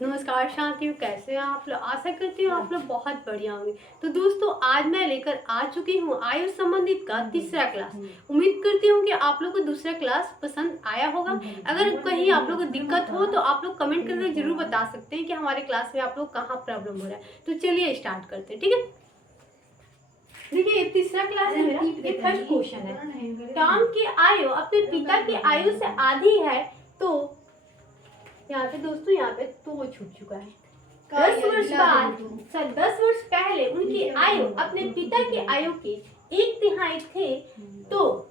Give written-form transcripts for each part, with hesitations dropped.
नमस्कार शांति, कैसे हैं आप लोग? आशा करती हूँ आप लोग बहुत बढ़िया होंगे। तो दोस्तों, आज मैं लेकर आ चुकी हूँ आयु संबंधित का तीसरा क्लास। उम्मीद करती हूँ कि आप लोग को दूसरा क्लास पसंद आया होगा। अगर कहीं आप लोग को दिक्कत हो तो आप लोग कमेंट करके जरूर बता सकते हैं कि हमारे क्लास में आप लोग कहाँ प्रॉब्लम हो रहा है। तो चलिए स्टार्ट करते हैं, ठीक है। देखिए, ये तीसरा क्लास है मेरा। ये फर्स्ट क्वेश्चन है। टॉम की आयु अपने पिता की आयु से आधी है, तो यहाँ पे दोस्तों, यहाँ पे तो वो छूट चुका है। 10 वर्ष पहले उनकी आयु अपने पिता की आयु की 1/3 थे, तो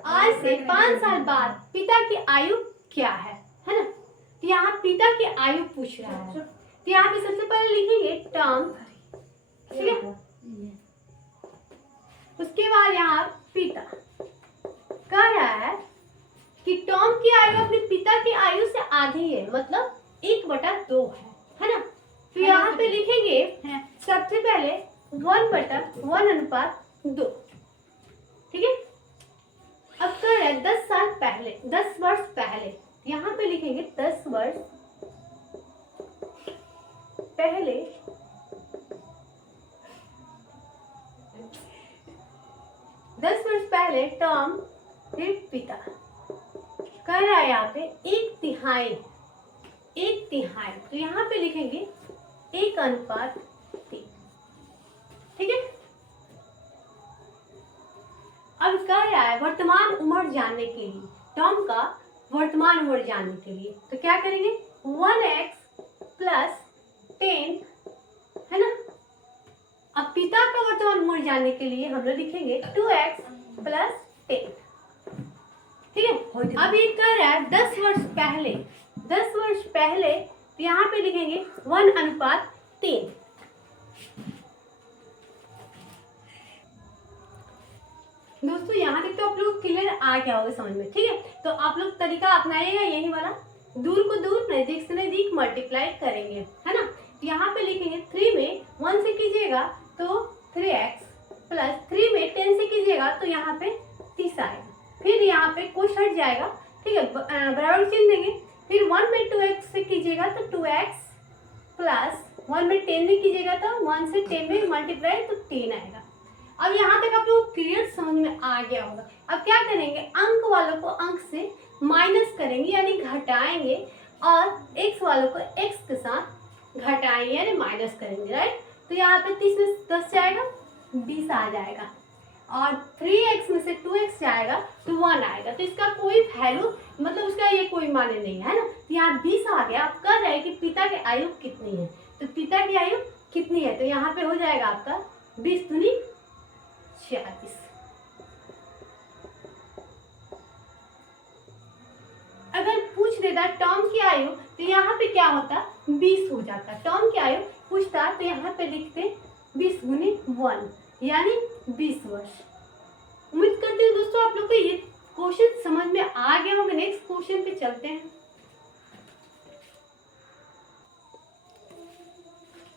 आज से 5 साल बाद पिता की आयु क्या है ना। तो यहाँ पिता की आयु पूछ रहा है। तो यहाँ पे सबसे पहले लिखेंगे टर्म, ठीक है। उसके बाद यहाँ पिता कह रहा है कि टॉम की आयु अपने पिता की आयु से आधी है, मतलब 1/2 है ना। तो यहाँ पे लिखेंगे सबसे पहले 1/1/2, ठीक है। अब कर रहे 10 साल पहले, 10 वर्ष पहले, यहाँ पे लिखेंगे 10 वर्ष पहले 10 वर्ष पहले टॉम फिर पिता कर रहा है यहाँ पे 1/3, तो यहाँ पे लिखेंगे 1:3, ठीक है। अब कह रहा है वर्तमान उम्र जानने के लिए, टॉम का वर्तमान उम्र जानने के लिए, तो क्या करेंगे 1x + 10, है ना। अब पिता का वर्तमान उम्र जानने के लिए हम लोग लिखेंगे 2x + 10, ठीक है। अब ये कह रहा है 10 वर्ष पहले, 10 वर्ष पहले, तो यहाँ पे लिखेंगे 1:3। दोस्तों, यहाँ तक तो आप लोग क्लियर आ गया होगा समझ में, ठीक है। तो आप लोग तरीका अपनाइएगा यही वाला, दूर को दूर नजदीक से नजदीक मल्टीप्लाई करेंगे, है ना। यहाँ पे लिखेंगे 3 में 1 से कीजिएगा तो 3x, + 3 में 10 से कीजिएगा तो यहाँ पे 30 आएगा। फिर यहाँ पे कुछ हट जाएगा, ठीक है, बराबर चिन्ह देंगे। फिर 1 में 2x से कीजिएगा तो 2x, + 1 में 10 में कीजिएगा तो 1 से 10 में मल्टीप्लाई तो 10 आएगा। अब यहाँ तक आप लोग क्लियर समझ में आ गया होगा। अब क्या करेंगे, अंक वालों को अंक से माइनस करेंगे यानी घटाएंगे, और x वालों को x के साथ घटाएंगे यानी माइनस करेंगे, राइट। तो यहाँ पे 30 में 10 जाएगा 20 आ जाएगा, और 3x में से 2x जाएगा तो 1 आएगा। तो इसका कोई वैल्यू, मतलब उसका ये कोई माने नहीं है ना। तो यहाँ 20 आ गया। आप कह रहे हैं कि पिता की आयु कितनी है, तो पिता की आयु कितनी है, तो यहाँ पे हो जाएगा आपका 20 दूनी 46। अगर पूछ देता टॉम की आयु, तो यहाँ पे क्या होता 20 हो जाता। टॉम की आयु पूछता तो यहाँ पे लिखते 20 गुनी 1 यानी 20 वर्ष। उम्मीद करती हूँ दोस्तों आप लोग को ये क्वेश्चन समझ में आ गया होगा। नेक्स्ट क्वेश्चन पे चलते हैं।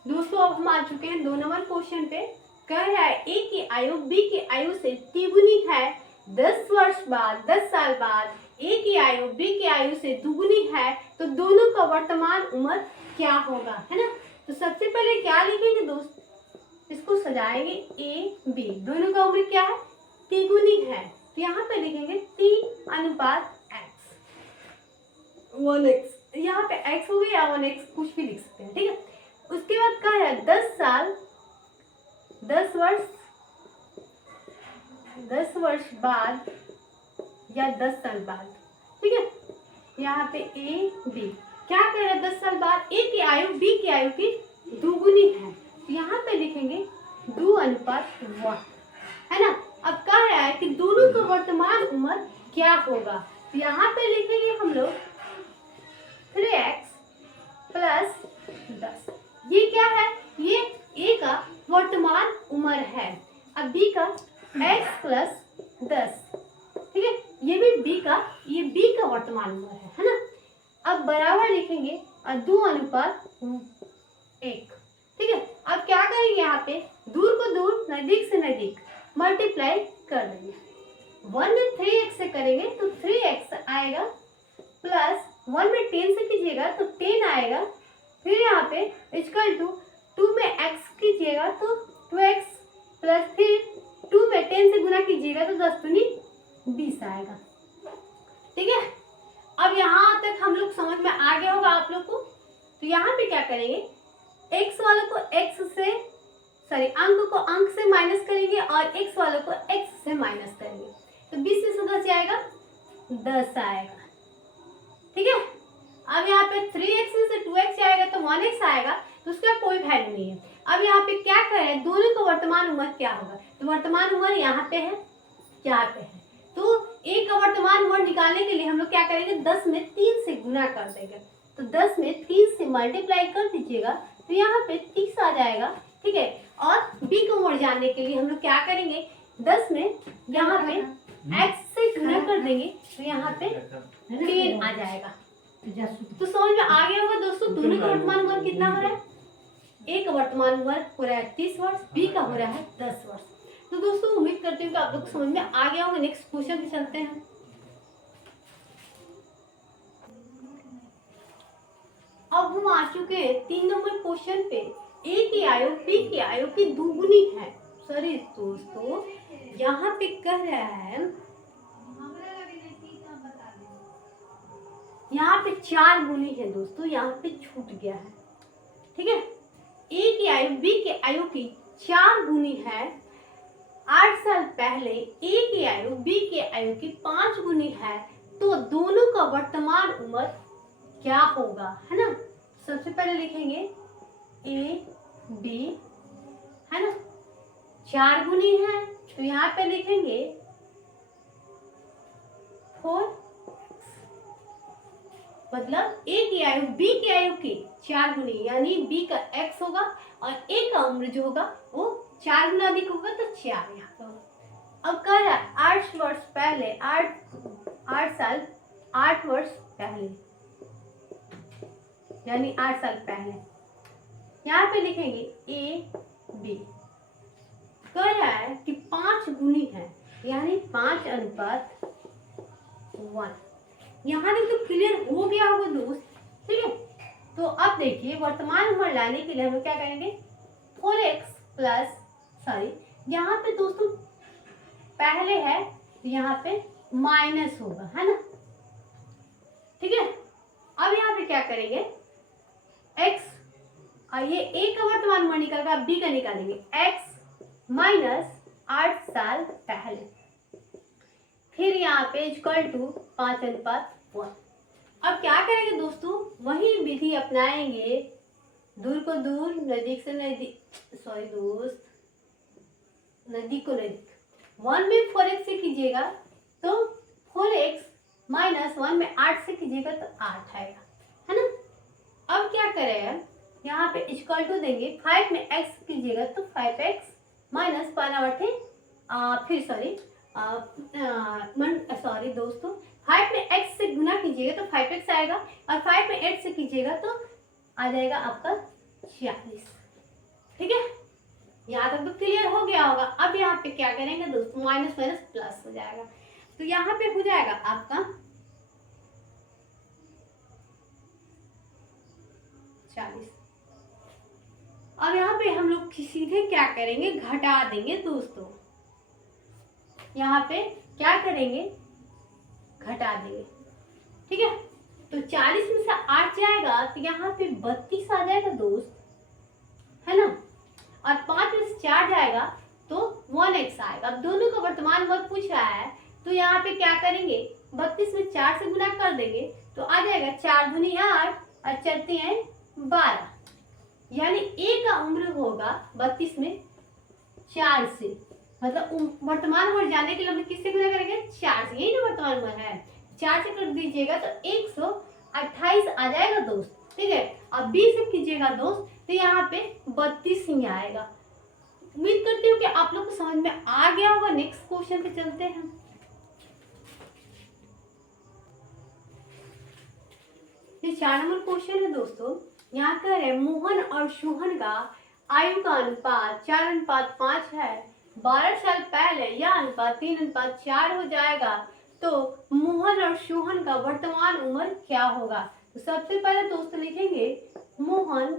दोस्तों, अब हम आ चुके हैं 2 नंबर क्वेश्चन पे। कह रहा है ए की आयु बी की आयु से तिगुनी है, 10 वर्ष बाद, 10 साल बाद ए की आयु बी की आयु से दुगुनी है, तो दोनों का वर्तमान उम्र क्या होगा, है ना। तो सबसे पहले क्या लिखेंगे दोस्त, इसको सजाएंगे ए बी, दोनों का उम्र क्या है, तिगुनी है। तो यहाँ पे लिखेंगे 3:x, 1x, यहाँ पे x हो गया या 1x कुछ भी लिख सकते हैं, ठीक है। उसके बाद कह रहा है 10 साल, 10 वर्ष, 10 वर्ष बाद या 10 साल बाद, ठीक है। यहाँ पे ए बी क्या कह रहा है, 10 साल बाद ए की आयु बी की आयु की दुगुनी है, यहाँ पे लिखेंगे 2:1, है ना। अब कह रहा है कि दोनों का वर्तमान उम्र क्या होगा, तो यहाँ पे लिखेंगे हम लोग 3x + 10। ये क्या है, ये ए का वर्तमान उम्र है, अब बी का x + 10, ठीक है। ये भी बी का, ये बी का वर्तमान उम्र है ना। अब बराबर लिखेंगे 2:1, ठीक है। अब क्या करेंगे, यहाँ पे दूर को दूर नजदीक से नजदीक मल्टीप्लाई कर देंगे। 1 में 3x से करेंगे तो 3x आएगा, + 1 में 10 से कीजिएगा तो 10 आएगा। फिर यहाँ पे इक्वल टू 2 में x कीजिएगा तो 2x प्लस फिर 2 में 10 से गुना कीजिएगा तो 10 दूनी 20 आएगा। ठीक है, अब यहाँ तक हम लोग समझ में आ गया होगा आप लोग को। तो यहाँ पे क्या करेंगे, x वाले को x से अंक को अंक से माइनस करेंगे और x वाले को x से माइनस करेंगे। तो 20 में से 10 जाएगा 10 आएगा। ठीक है, अब यहाँ पे 3x में से 2x जाएगा तो 1x आएगा, तो उसका कोई वैल्यू नहीं है। अब यहाँ पे क्या करें, दोनों का वर्तमान उम्र क्या होगा, तो वर्तमान उम्र यहाँ पे है, यहाँ पे है। तो एक का वर्तमान उम्र निकालने के लिए हम लोग क्या करेंगे, 10 में 3 से गुना कर देंगे। तो 10 में 3 से मल्टीप्लाई कर दीजिएगा तो यहाँ पे 30 आ जाएगा। ठीक है, और b का उम्र जानने के लिए हम लोग क्या करेंगे, 10 में यहाँ पे x से गुना कर देंगे तो यहाँ पे 10 आ जाएगा। तो समझ में आ गया होगा दोस्तों, दोनों का वर्तमान उम्र कितना हो रहा है, एक वर्तमान उम्र हो रहा है 30 वर्ष, बी का हो रहा है 10 वर्ष। तो दोस्तों उम्मीद करती हूँ कि आप लोग समझ में आ गया होगा। नेक्स्ट क्वेश्चन पे चलते हैं। अब हम आ चुके हैं 3 नंबर क्वेश्चन पे। ए की आयु बी की आयु की दुगुनी है। सॉरी दोस्तों, यहाँ पे कह रहा है, यहाँ पे 4 गुनी है दोस्तों, यहाँ पे छूट गया है। ठीक है, ए की आयु बी के आयु की 4 गुनी है। 8 साल पहले ए की आयु बी के आयु की 5 गुनी है, तो दोनों का वर्तमान उम्र क्या होगा, है ना। सबसे पहले लिखेंगे ए बी, है ना, 4 गुनी है तो यहाँ पे लिखेंगे 4, मतलब ए की आयु बी की आयु की 4 गुनी, यानी बी का x होगा और ए का उम्र जो होगा वो 4 गुना अधिक होगा, तो 4 यहाँ पे होगा। अब कह रहा है 8 वर्ष पहले, 8 साल 8 वर्ष पहले, यानी 8 साल पहले, यहाँ पे लिखेंगे ए बी। कह रहा है कि 5 गुनी है, यानी 5 अनुपात 1। यहाँ तक तो क्लियर हो गया होगा दोस्त। ठीक है, तो अब देखिए वर्तमान उम्र लाने के लिए हम लोग क्या करेंगे, 4x प्लस, सॉरी यहाँ पे दोस्तों पहले है तो यहाँ पे माइनस होगा, है ना। ठीक है, अब यहाँ पे क्या करेंगे, x और ये a का वर्तमान उम्र निकल गया, b का निकालेंगे, x माइनस 8 साल पहले, फिर यहाँ पे इक्वल टू 5 अनुपात 1। अब क्या करेंगे दोस्तों, वही विधि अपनाएंगे, दूर को दूर नजदीक से नजदीक, सॉरी दोस्त, नजदीक को नजदीक। 1 में 4x से कीजिएगा तो 4x माइनस 1 में 8 से कीजिएगा तो 8 आएगा, है ना। अब क्या करें, यहाँ पे इक्वल टू देंगे, 5 में x कीजिएगा तो 5x माइनस 5 फिर सॉरी दोस्तों, 5 में x से गुना कीजिएगा तो 5x आएगा और 5 में 8 से कीजिएगा तो आ जाएगा आपका 46। ठीक है, यहाँ तक तो क्लियर हो गया होगा। अब यहाँ पे क्या करेंगे दोस्तों, माइनस माइनस प्लस हो जाएगा, तो यहाँ पे हो जाएगा आपका 40। अब यहाँ पे हम लोग सीधे क्या करेंगे, घटा देंगे दोस्तों। यहाँ पे क्या करेंगे, घटा देंगे। ठीक है, तो 40 में से 8 जाएगा तो यहाँ पे 32 आ जाएगा दोस्त, है ना, और 5 में से 4 जाएगा तो 1x आएगा। अब दोनों का वर्तमान उम्र पूछ रहा है तो यहाँ पे क्या करेंगे, 32 में 4 से गुना कर देंगे तो आ जाएगा 4 दूनी 8 और 4 12, यानी a का उम्र होगा 32 में 4 से, मतलब वर्तमान उम्र जानने के लिए हम किससे गुना करेंगे, 4 से, यही ना वर्तमान उम्र है, 4 से कर दीजिएगा तो 128 आ जाएगा दोस्त। ठीक है, अब 20 से कीजिएगा दोस्त तो यहाँ पे 32 ही आएगा। उम्मीद करती हूँ कि आप लोग को समझ में आ गया होगा। नेक्स्ट क्वेश्चन पे चलते हैं। ये 4 नंबर क्वेश्चन है दोस्तों। यहाँ कह रहे मोहन और सोहन का आयु का अनुपात 4:5 है। 12 साल पहले यह अनुपात 3:4 हो जाएगा, तो मोहन और सोहन का वर्तमान उम्र क्या होगा। तो सबसे पहले दोस्तों लिखेंगे मोहन,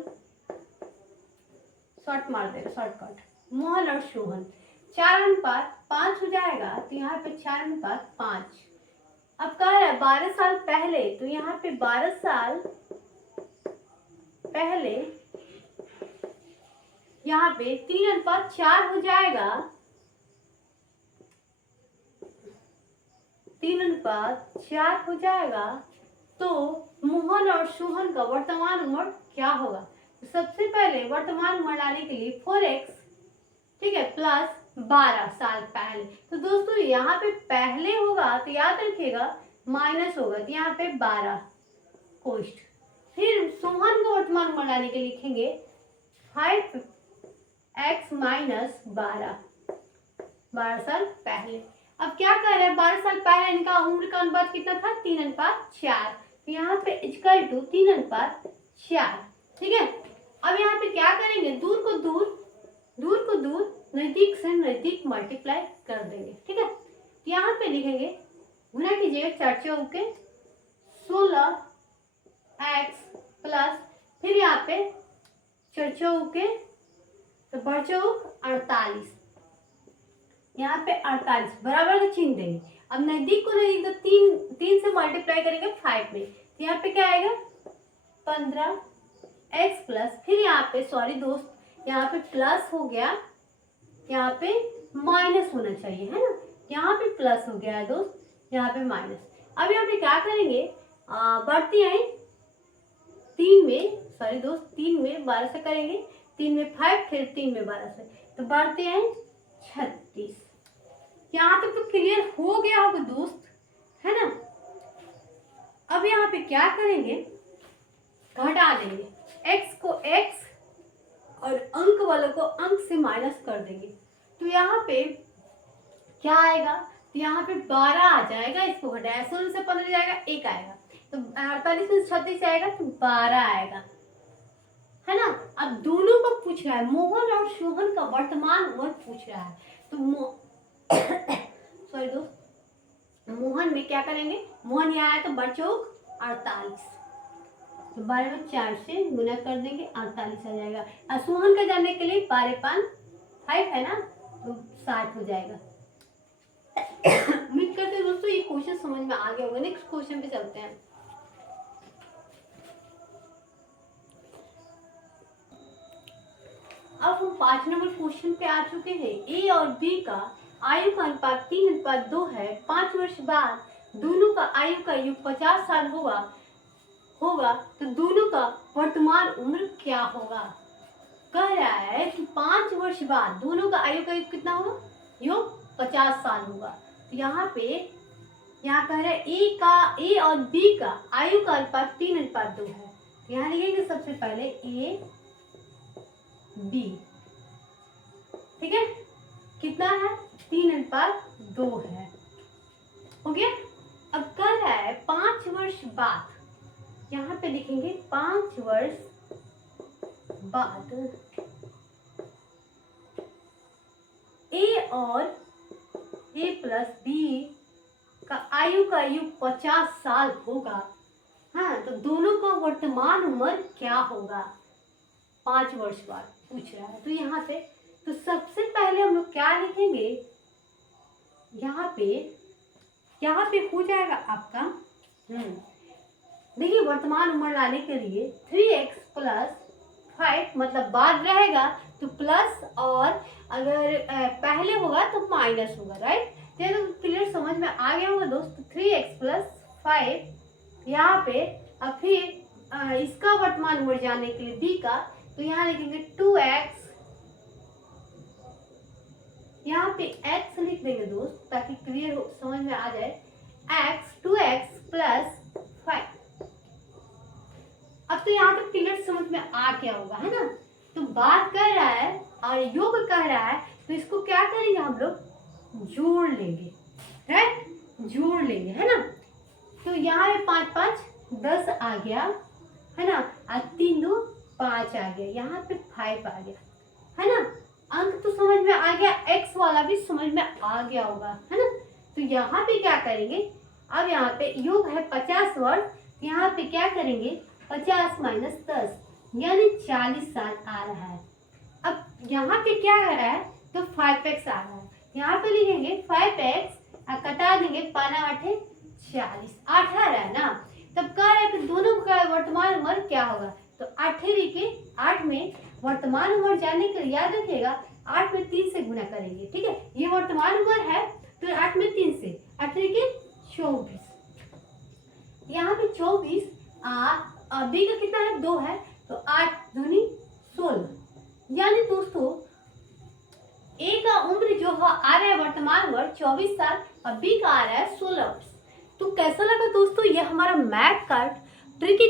शॉर्ट मार देगा शॉर्टकट, मोहन और सोहन 4:5 हो जाएगा। तो यहाँ पे 4:5। अब कह रहा है 12 साल पहले, तो यहाँ पे 12 साल पहले यहाँ पे 3:4 हो जाएगा। 3:4 हो जाएगा। तो मोहन और सोहन का वर्तमान उम्र क्या होगा। तो सबसे पहले वर्तमान उम्र लाने के लिए 4x, ठीक है, प्लस 12 साल पहले। तो दोस्तों यहाँ पे पहले होगा तो याद रखिएगा माइनस होगा, तो यहाँ पे 12 कोष्ठ। फिर सोहन को वर्तमान उम्र लाने के लिए लिखेंगे 5x माइनस 12 साल पहले। अब क्या कर रहे हैं, 12 साल पहले इनका उम्र का अनुपात कितना था, 3:4। तो यहाँ पे इक्वल टू 3:4, ठीक है। अब यहाँ पे क्या करेंगे, दूर को दूर, नजदीक से नजदीक मल्टीप्लाई कर देंगे, ठीक है। तो यहाँ पे लिखेंगे, गुना कीजिएगा 4 चौके 16x प्लस, फिर यहाँ पे 4 चौके तो बढ़ चौक 48, यहाँ पे 48 बराबर का चिन्ह देंगे। अब नजदीक को नजदीक, तो 3 से मल्टीप्लाई करेंगे 5 में, तो यहाँ पे क्या आएगा 15x प्लस, फिर यहाँ पे सॉरी दोस्त, यहाँ पे प्लस हो गया, यहाँ पे माइनस होना चाहिए, है ना। यहाँ पे प्लस हो गया है दोस्त, यहाँ पे माइनस। अब यहाँ पे क्या करेंगे, बढ़ती है 3 में, सॉरी दोस्त 3 में 12 से करेंगे, 3 में 5, फिर 3 में 12 से, तो बढ़ते हैं 36। यहाँ तक तो क्लियर हो गया होगा दोस्त, है ना। अब यहाँ पे क्या करेंगे, घटा देंगे, x को x और अंक वालों को अंक से माइनस कर देंगे। तो यहाँ पे क्या आएगा, तो यहाँ पे 12 आ जाएगा, इसको घटाया 16 से 15 जाएगा, 1 आएगा, तो 48 में 36 आएगा, तो 12 आएगा, है ना। अब दोनों को पूछ रहा है, मोहन और सोहन का वर्तमान उम्र पूछ रहा है। तो सॉरी दोस्त, मोहन में क्या करेंगे, मोहन यहाँ आया तो बढ़ चौक 48, तो 12 में 4 से गुना कर देंगे, 48 आ जाएगा। और सोहन का जानने के लिए 12 5 है ना, तो 60 हो जाएगा। उम्मीद करते हैं दोस्तों ये क्वेश्चन समझ में आ गया होगा। नेक्स्ट क्वेश्चन पे चलते हैं। अब हम 5 नंबर क्वेश्चन पे आ चुके हैं। ए और बी का आयु का अनुपात 3:2 है। 5 वर्ष बाद दोनों का आयु का योग 50 साल होगा, तो दोनों का वर्तमान उम्र क्या होगा। कह रहा है कि 5 वर्ष बाद दोनों का आयु का योग कितना होगा, योग 50 साल होगा। तो यहाँ पे यहाँ कह रहा है ए और बी का आयु का अनुपात 3:2 है। यहाँ लिखेंगे सबसे पहले ए बी, ठीक है, कितना है 3:2 है, हो गया। अब कह रहा है 5 वर्ष बाद, यहाँ पे लिखेंगे 5 वर्ष बाद ए और ए प्लस बी का आयु का योग 50 साल होगा, हाँ, तो दोनों का वर्तमान उम्र क्या होगा 5 वर्ष बाद पूछ रहा है। तो यहाँ पे तो सबसे पहले हम लोग क्या लिखेंगे, यहाँ पे हो जाएगा आपका, देखिए वर्तमान उम्र लाने के लिए 3x प्लस 5 मतलब बाद रहेगा तो प्लस, और अगर पहले होगा तो माइनस होगा, राइट। तो क्लियर समझ में आ गया होगा दोस्त। 3x प्लस 5 यहाँ पे, अब फिर इसका वर्तमान उम्र जानने के लिए b का, तो यहाँ लिखेंगे 2x, यहाँ पे x लिख देंगे दोस्त ताकि क्लियर समझ में आ जाए,2x प्लस 5। अब तो यहाँ तक क्लियर समझ में आ गया होगा, है ना। तो बात कर रहा है और योग कह रहा है, तो इसको क्या करेंगे हम लोग, जोड़ लेंगे, राइट, जोड़ लेंगे, है ना। तो यहाँ पे 5 5 10 आ गया, है ना, और 3 2 5 आ गया, यहाँ पे 5 आ गया, है ना। अंक तो समझ में आ गया, x वाला भी समझ में आ गया होगा, है ना। तो यहाँ पे क्या करेंगे, अब यहाँ पे योग है 50 वर्ष, यहाँ पे क्या करेंगे 50 माइनस 10 यानी 40 साल आ रहा है। अब यहाँ पे क्या आ रहा है तो 5x आ रहा है, यहाँ पे लिखेंगे 5x कटा देंगे 5 8 40 8 आ रहा है ना। तब कह रहा है कि दोनों का वर्तमान उम्र क्या होगा, तो 8 के 8 में वर्तमान उम्र जानने के लिए याद रखिएगा 8 में 3 से गुना करेंगे, ठीक है। ये वर्तमान उम्र है तो 8 में 3 से 8 के 24, यहाँ पे 24 बी का कितना है 2 है तो 8 दूनी 16, यानी दोस्तों ए का उम्र जो है आ रहा है वर्तमान उम्र 24 साल और बी का आ रहा है 16 वर्ष। तो कैसा लगा दोस्तों ये हमारा मैथ का ट्रिकी